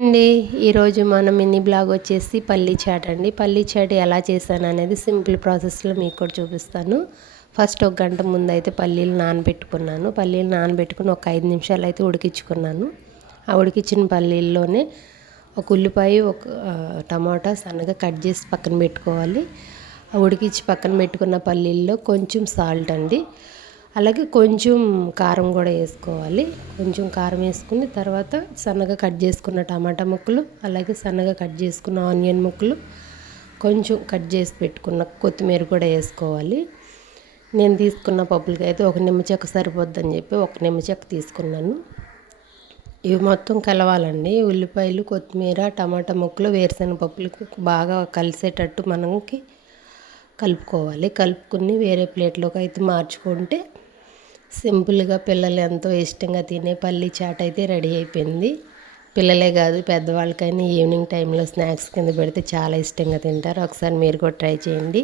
అండి ఈరోజు మన మినీ బ్లాగ్ వచ్చేసి పల్లీ చాట్ అండి. పల్లీ చాట్ ఎలా చేశాను అనేది సింపుల్ ప్రాసెస్లో మీకు కూడా చూపిస్తాను. ఫస్ట్ ఒక గంట ముందు అయితే పల్లీలు నానబెట్టుకున్నాను. పల్లీలు నానబెట్టుకుని ఒక ఐదు నిమిషాలు అయితే ఉడికించుకున్నాను. ఆ ఉడికించిన పల్లీల్లోనే ఒక ఉల్లిపాయ ఒక టమాటా సన్నగా కట్ చేసి పక్కన పెట్టుకోవాలి. ఆ ఉడికించి పక్కన పెట్టుకున్న పల్లీల్లో కొంచెం సాల్ట్ అండి. అలాగే కొంచెం కారం కూడా వేసుకోవాలి. కొంచెం కారం వేసుకుని తర్వాత సన్నగా కట్ చేసుకున్న టమాటా ముక్కలు అలాగే సన్నగా కట్ చేసుకున్న ఆనియన్ ముక్కలు కొంచెం కట్ చేసి పెట్టుకున్న కొత్తిమీర కూడా వేసుకోవాలి. నేను తీసుకున్న పప్పులకి అయితే ఒక నిమ్మచెక్క సరిపోద్దని చెప్పి ఒక నిమ్మచెక్క తీసుకున్నాను. ఇవి మొత్తం కలవాలండి. ఉల్లిపాయలు కొత్తిమీర టమాటా ముక్కలు వేరుశనగ పప్పులకు బాగా కలిసేటట్టు మనకి కలుపుకోవాలి. కలుపుకుని వేరే ప్లేట్లోకి అయితే మార్చుకుంటే సింపుల్గా పిల్లలు ఎంతో ఇష్టంగా తినే పల్లి చాట్ అయితే రెడీ అయిపోయింది. పిల్లలే కాదు పెద్దవాళ్ళకైనా ఈవినింగ్ టైంలో స్నాక్స్ కింద పెడితే చాలా ఇష్టంగా తింటారు. ఒకసారి మీరు కూడా ట్రై చేయండి.